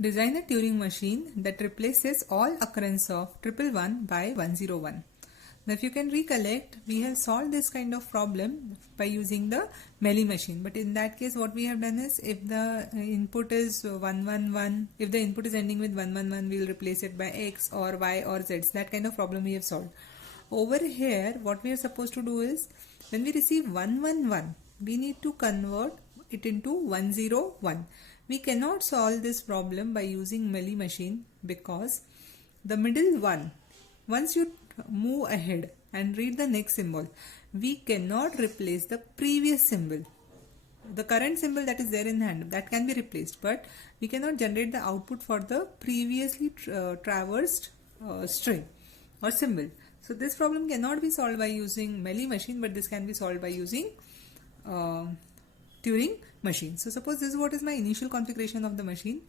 Design a Turing machine that replaces all occurrence of 111 by 101. Now if you can recollect, we have solved this kind of problem by using the Mealy machine. But in that case, what we have done is, if the input is 111, if the input is ending with 111, we will replace it by X or Y or Z. That kind of problem we have solved. Over here, what we are supposed to do is, when we receive 111, we need to convert it into 101. We cannot solve this problem by using Mealy machine because the middle one, once you move ahead and read the next symbol, we cannot replace the previous symbol. The current symbol that is there in hand, that can be replaced, but we cannot generate the output for the previously traversed string or symbol. So this problem cannot be solved by using Mealy machine, but this can be solved by using Turing machine. So suppose this is what is my initial configuration of the machine.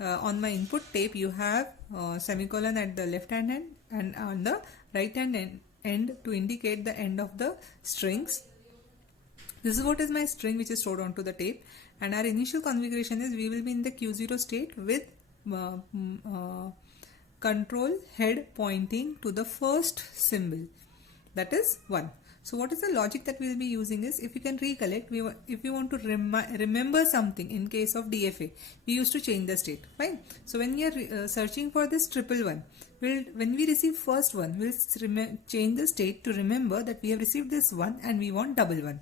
On my input tape, you have semicolon at the left hand end and on the right hand end to indicate the end of the strings. This is what is my string which is stored onto the tape, and our initial configuration is we will be in the Q0 state with control head pointing to the first symbol, that is 1. So what is the logic that we will be using is, if you can recollect, if you want to remember something in case of DFA, we used to change the state, fine. So when we are searching for this 111, when we receive first one, we'll change the state to remember that we have received this one and we want 111.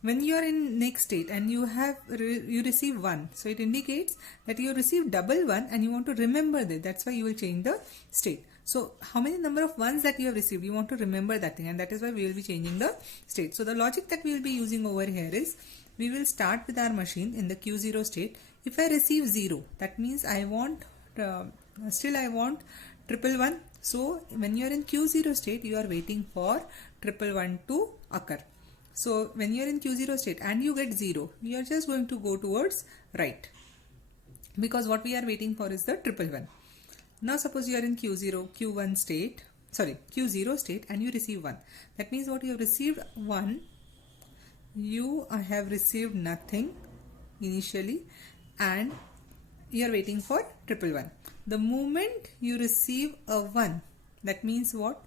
When you are in next state and you receive 1, so it indicates that you received 111 and you want to remember that. That's why you will change the state. So how many number of ones that you have received, you want to remember that thing, and that is why we will be changing the state. So the logic that we will be using over here is, we will start with our machine in the Q0 state. If I receive 0, that means I want still I want 111. So when you are in Q0 state, you are waiting for 111 to occur. So when you are in Q0 state and you get 0, we are just going to go towards right, because what we are waiting for is the 111. Now suppose you are in Q0 state and you receive 1. That means what you have received 1, you have received nothing initially and you are waiting for 111. The moment you receive a 1, that means what?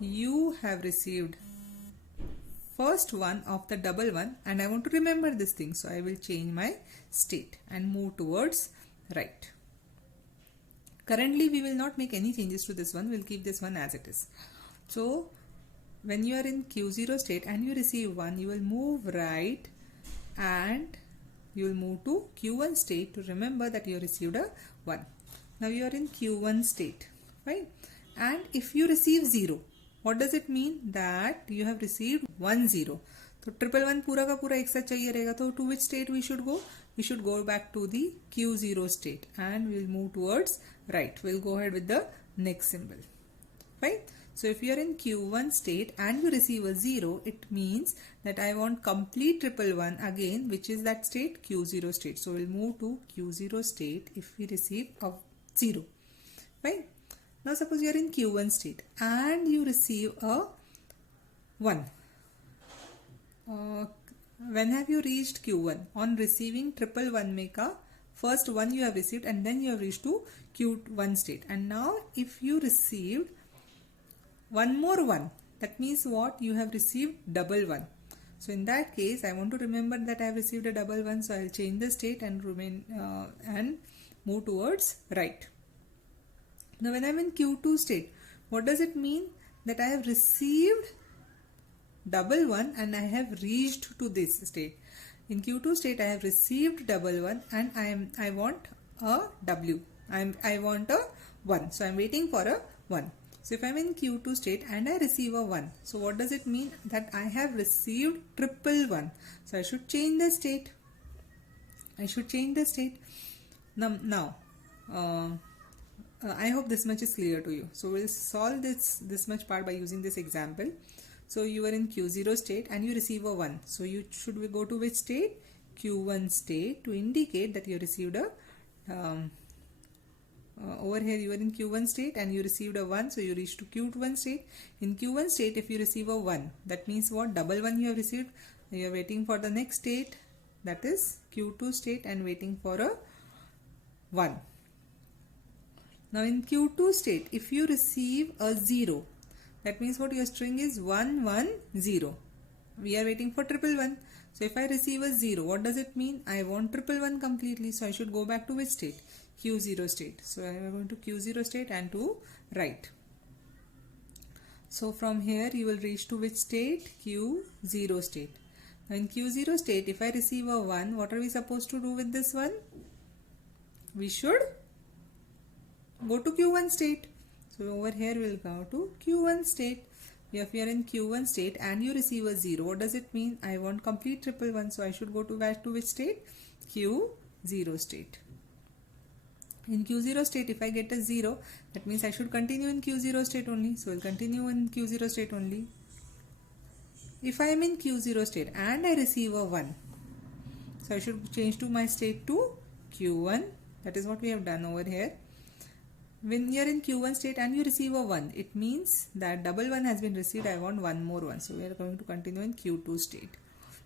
You have received first one of the 111 and I want to remember this thing. So I will change my state and move towards right. Currently we will not make any changes to this one, we'll keep this one as it is. So when you are in Q0 state and you receive 1, you will move right and you will move to Q1 state to remember that you received a 1. Now you are in Q1 state, right? And if you receive 0, what does it mean? That you have received 1 0. So 111 पूरा का पूरा एक साथ चाहिए रहेगा, तो to which state we should go? We should go back to the Q0 state and we will move towards right. We'll go ahead with the next symbol, right? So if you are in Q1 state and you receive a 0, it means that I want complete 111 again, which is that state, Q0 state. So we'll move to Q0 state if we receive a 0, right? Now suppose you are in Q1 state and you receive a 1. When have you reached Q1? On receiving 111 mein ka first 1 you have received and then you have reached to Q1 state. And now if you received one more 1, that means what? You have received 111. So in that case, I want to remember that I have received a 111, so I will change the state and remain and move towards right. Now when I am in Q2 state, what does it mean? That I have received 111 and I have reached to this state. In Q2 state I have received 111 and I want a W. I want a 1. So I am waiting for a 1. So if I am in Q2 state and I receive a 1, so what does it mean? That I have received 111. So I should change the state. Now I hope this much is clear to you. So we'll solve this much part by using this example. So you are in Q0 state and you receive a 1. So you should go to which state? Q1 state, to indicate that you received a over here you are in Q1 state and you received a 1, so you reach to Q1 state. In Q1 state, if you receive a 1, that means what? 111 you have received. You are waiting for the next state, that is Q2 state, and waiting for a 1. Now in Q2 state, if you receive a 0, that means what your string is 1 1 0. We are waiting for 111. So if I receive a 0, what does it mean? I want 111 completely. So I should go back to which state? Q0 state. So I am going to Q0 state and to write. So from here you will reach to which state? Q0 state. Now in Q0 state, if I receive a 1, what are we supposed to do with this one? We should go to Q1 state. So over here we will go to Q1 state. If you are in Q1 state and you receive a 0, what does it mean? I want complete 111, so I should go to back to which state? Q0 state. In Q0 state, if I get a 0, that means I should continue in Q0 state only. So I'll continue in Q0 state only. If I am in Q0 state and I receive a 1, so I should change to my state to Q1. That is what we have done over here. When you are in Q1 state and you receive a 1, it means that double 1 has been received. I want one more 1. So we are going to continue in Q2 state.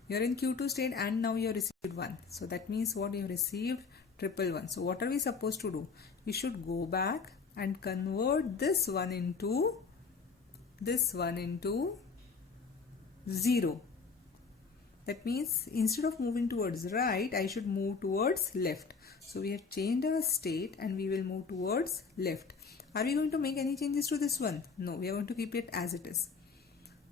You are in Q2 state and now you have received 1. So that means what you have received? 111. So what are we supposed to do? We should go back and convert this 1 into 0. That means instead of moving towards right, I should move towards left. So we have changed our state and we will move towards left. Are we going to make any changes to this one? No, we are going to keep it as it is.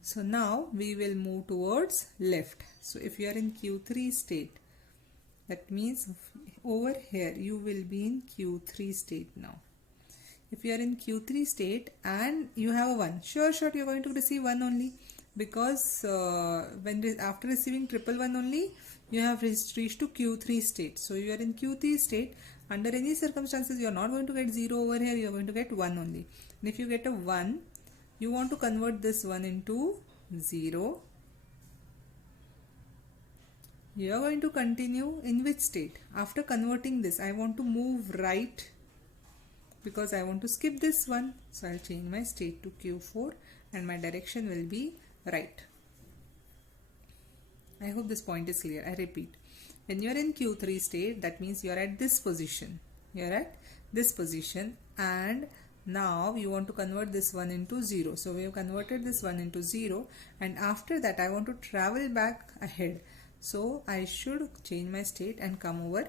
So now we will move towards left. So if you are in Q3 state, that means over here you will be in Q3 state now. If you are in Q3 state and you have a 1, sure you are going to receive 1 only, because after receiving 111 only, you have reached to Q3 state. So you are in Q3 state. Under any circumstances, you are not going to get 0 over here. You are going to get 1 only. And if you get a 1, you want to convert this 1 into 0. You are going to continue in which state? After converting this, I want to move right because I want to skip this one. So I'll change my state to Q4 and my direction will be right. I hope this point is clear. I repeat, when you are in Q3 state, that means you are at this position. You are at this position and now you want to convert this 1 into 0. So we have converted this 1 into 0 and after that I want to travel back ahead. So I should change my state and come over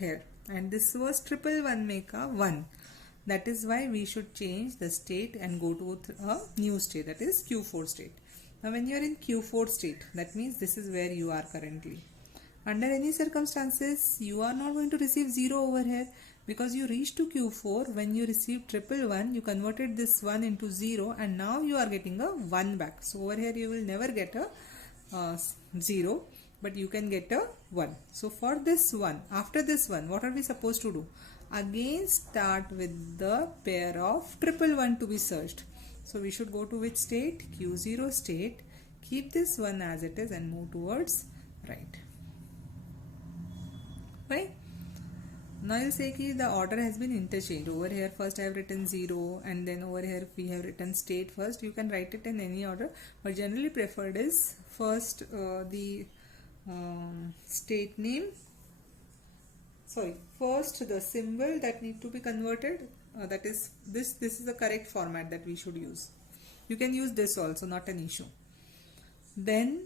here. And this was 111 make a 1. That is why we should change the state and go to a new state, that is Q4 state. Now when you are in Q4 state, that means this is where you are currently. Under any circumstances, you are not going to receive 0 over here because you reached to Q4. When you received 111, you converted this 1 into 0 and now you are getting a 1 back. So over here you will never get a 0, but you can get a 1. So for this one, after this one, what are we supposed to do? Again start with the pair of 111 to be searched. So we should go to which state? Q0 state. Keep this one as it is and move towards right. Right? Now you'll say that the order has been interchanged. Over here first I have written 0 and then over here we have written state first. You can write it in any order, but generally preferred is first the state name. First the symbol that need to be converted. That is this is the correct format that we should use. You can use this also, not an issue. Then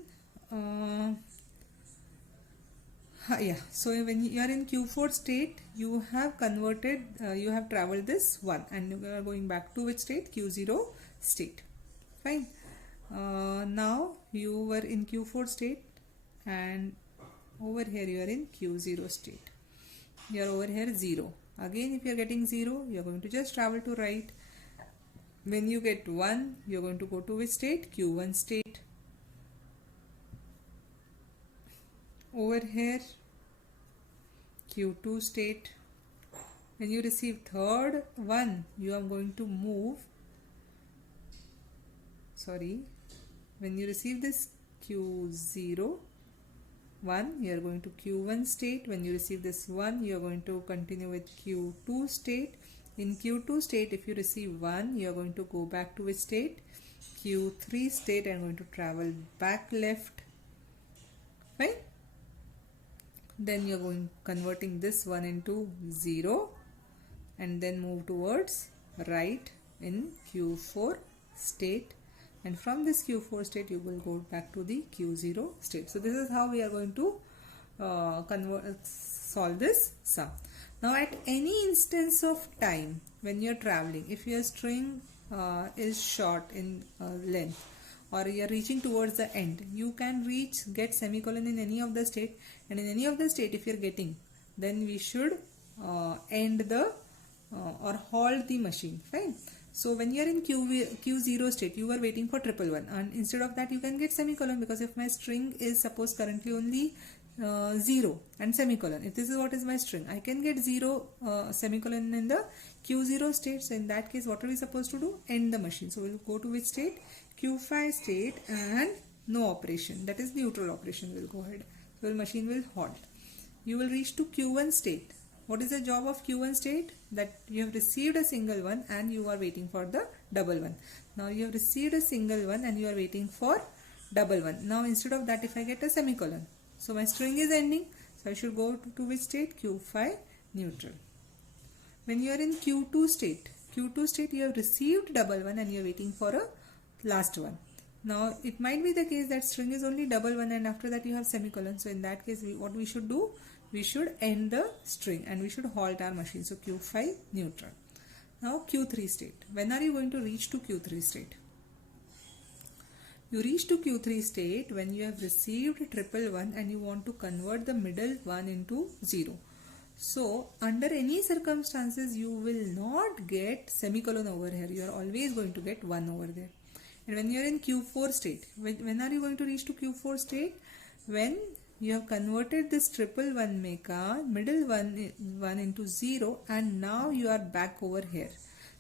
so when you are in Q4 state, you have converted, you have traveled this 1 and you are going back to which state? Q0 state. Fine. Now you were in Q4 state and over here you are in Q0 state. You are over here 0. Again, if you are getting 0, you are going to just travel to right. When you get 1, you are going to go to which state? Q1 state. Over here, Q2 state. When you receive third 1, you are going to move. When you receive this Q0, 1, you are going to Q1 state. When you receive this 1, you are going to continue with Q2 state. In Q2 state, if you receive 1, you are going to go back to which state? Q3 state and going to travel back left. Right? Then you are converting this 1 into 0. and then move towards right in Q4 state, and from this Q4 state you will go back to the Q0 state. So this is how we are going to solve this sum. Now at any instance of time when you are traveling, if your string is short in length, or you are reaching towards the end, you can get semicolon in any of the state, and in any of the state if you are getting, then we should end the or halt the machine. Fine. So when you are in Q0 state, you are waiting for 111, and instead of that you can get semicolon, because if my string is suppose currently only 0 and semicolon, if this is what is my string, I can get 0 semicolon in the Q0 state. So in that case, what are we supposed to do? End the machine. So we will go to which state? Q5 state, and no operation, that is neutral operation will go ahead. So the machine will halt. You will reach to Q1 state. What is the job of Q1 state? That you have received a single one and you are waiting for the double one. Now you have received a single one and you are waiting for double one. Now instead of that, if I get a semicolon, so my string is ending, so I should go to which state? Q5 neutral. When you are in Q2 state you have received double one and you are waiting for a last one. Now it might be the case that string is only double one and after that you have semicolon. So in that case, what we should do? We should end the string and we should halt our machine. So Q5 neutral. Now Q3 state. When are you going to reach to Q3 state? You reach to Q3 state when you have received 111 and you want to convert the middle one into 0. So under any circumstances you will not get semicolon over here. You are always going to get 1 over there. And when you are in Q4 state, when are you going to reach to Q4 state? When you have converted this 111 middle one into 0, and now you are back over here.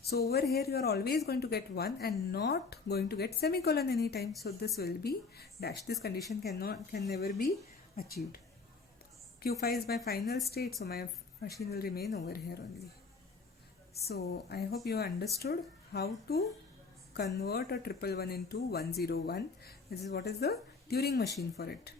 So over here you are always going to get 1 and not going to get semicolon anytime. So this will be dash. This condition can never be achieved. Q5 is my final state, so my machine will remain over here only. So I hope you understood how to convert a 111 into 101. This is what is the Turing machine for it.